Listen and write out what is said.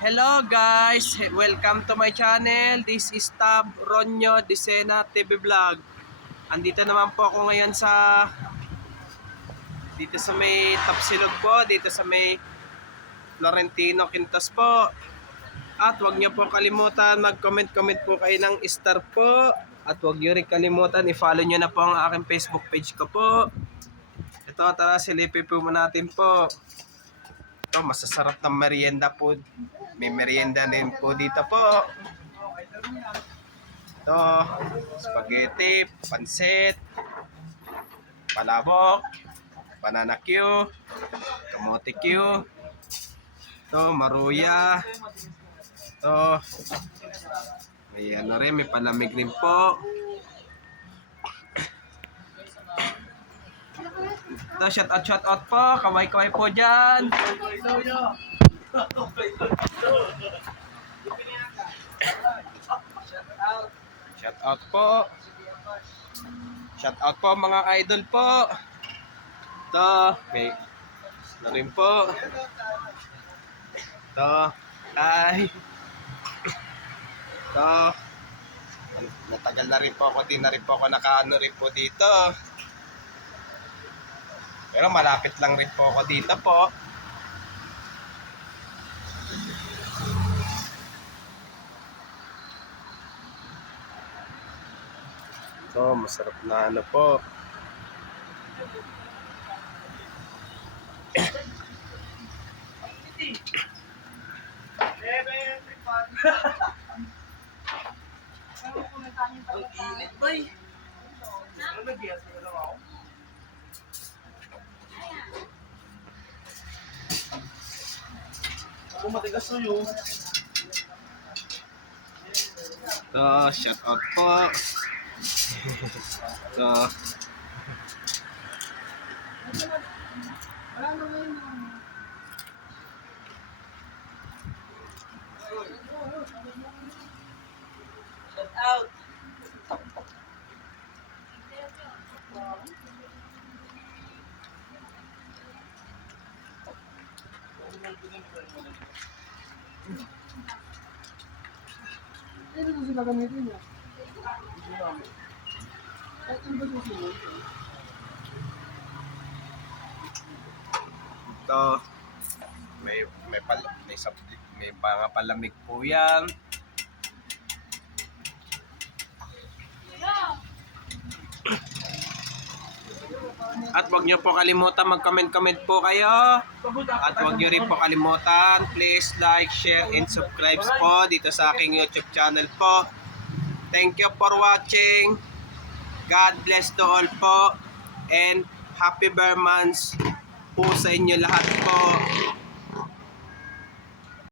Hello guys, welcome to my channel. This is Tab Ronyo Disena TV Vlog. Andito naman po ako ngayon dito sa may Tapsilog po, dito sa may Florentino Quintas po. At huwag niyo po kalimutan mag-comment po kayo ng star po. At huwag niyo rin kalimutan i-follow niyo na po ang aking Facebook page ko po. Ito, tara silipin po natin po. Ito, masasarap ng merienda po. May merienda din po dito po. Ito, spaghetti, pansit, palabok, banana Q, kamote Q. Ito, maruya. Ito, may ano rin, may palamig rin po. Ito, shout out po. Kaway-kaway po dyan. Shout out po. Shout out po mga idol po. Ito, may na rin po. Ito, ay. Ito, natagal na rin po ako, di na rin po ako nakaano rin po dito. Pero malapit lang rin po ako dito po. Ito, masarap na ano po. Init ba eh? Ano nag-ias na lang ako? Ako matigas na yun. Ito, shout out po. Ito. Shout out! Ano ito sila gamitin niya? Kahit ano ba ito sila? Ito, may mga palamig po yan. At huwag niyo po kalimutan mag-comment po kayo. At huwag niyo rin po kalimutan, please like, share, and subscribe po dito sa aking YouTube channel po. Thank you for watching. God bless to all po. And happy Burmans po sa inyo lahat po.